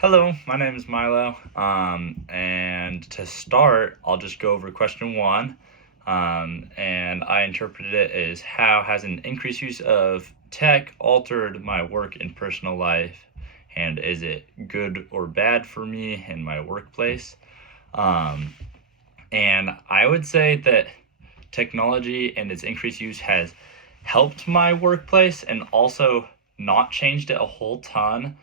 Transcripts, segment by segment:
Hello, my name is Milo. And to start, I'll just go over question one. And I interpreted it as how has an increased use of tech altered my work and personal life? And is it good or bad for me in my workplace? Um, and I would say that technology and its increased use has helped my workplace and also not changed it a whole ton.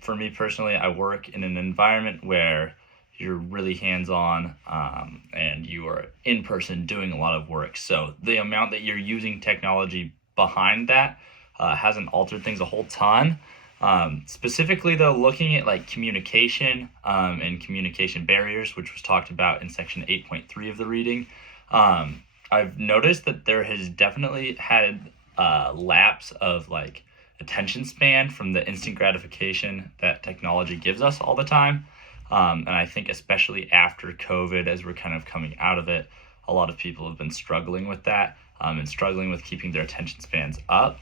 For me personally, I work in an environment where you're really hands-on, and you are in person doing a lot of work. So the amount that you're using technology behind that hasn't altered things a whole ton. Specifically though, looking at like communication and communication barriers, which was talked about in section 8.3 of the reading, I've noticed that there has definitely had a lapse of like attention span from the instant gratification that technology gives us all the time. And I think especially after COVID, as we're kind of coming out of it, a lot of people have been struggling with that, and struggling with keeping their attention spans up.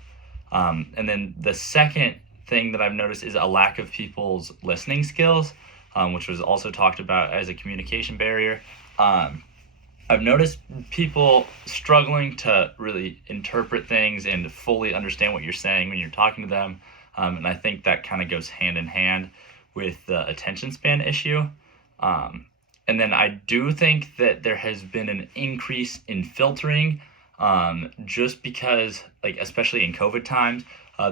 And then the second thing that I've noticed is a lack of people's listening skills, which was also talked about as a communication barrier. I've noticed people struggling to really interpret things and fully understand what you're saying when you're talking to them. And I think that kind of goes hand in hand with the attention span issue. And then I do think that there has been an increase in filtering, just because, like, especially in COVID times,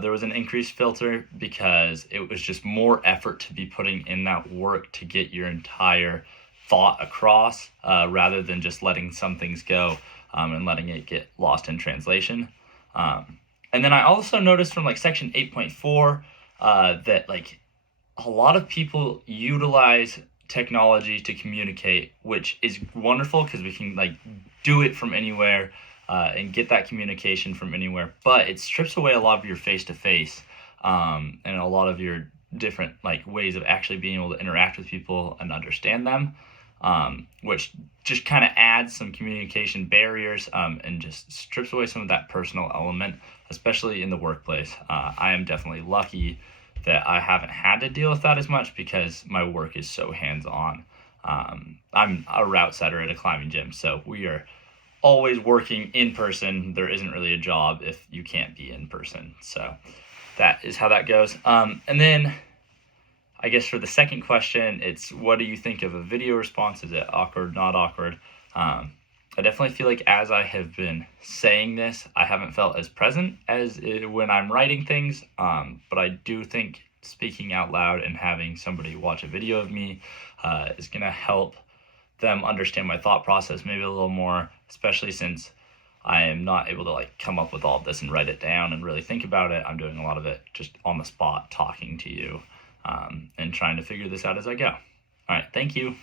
there was an increased filter because it was just more effort to be putting in that work to get your entire thought across, rather than just letting some things go and letting it get lost in translation. And then I also noticed from like section 8.4 that like a lot of people utilize technology to communicate, which is wonderful because we can like do it from anywhere and get that communication from anywhere, but it strips away a lot of your face-to-face and a lot of your different like ways of actually being able to interact with people and understand them, which just kind of adds some communication barriers and just strips away some of that personal element, especially in the workplace. I am definitely lucky that I haven't had to deal with that as much because my work is so hands-on. I'm a route setter at a climbing gym, so we are always working in person. There isn't really a job if you can't be in person. So that is how that goes. And then I guess for the second question, it's what do you think of a video response? Is it awkward, not awkward? I definitely feel like as I have been saying this, I haven't felt as present as when I'm writing things. But I do think speaking out loud and having somebody watch a video of me is going to help them understand my thought process maybe a little more, especially since I am not able to like come up with all of this and write it down and really think about it. I'm doing a lot of it just on the spot, talking to you, and trying to figure this out as I go. All right, thank you.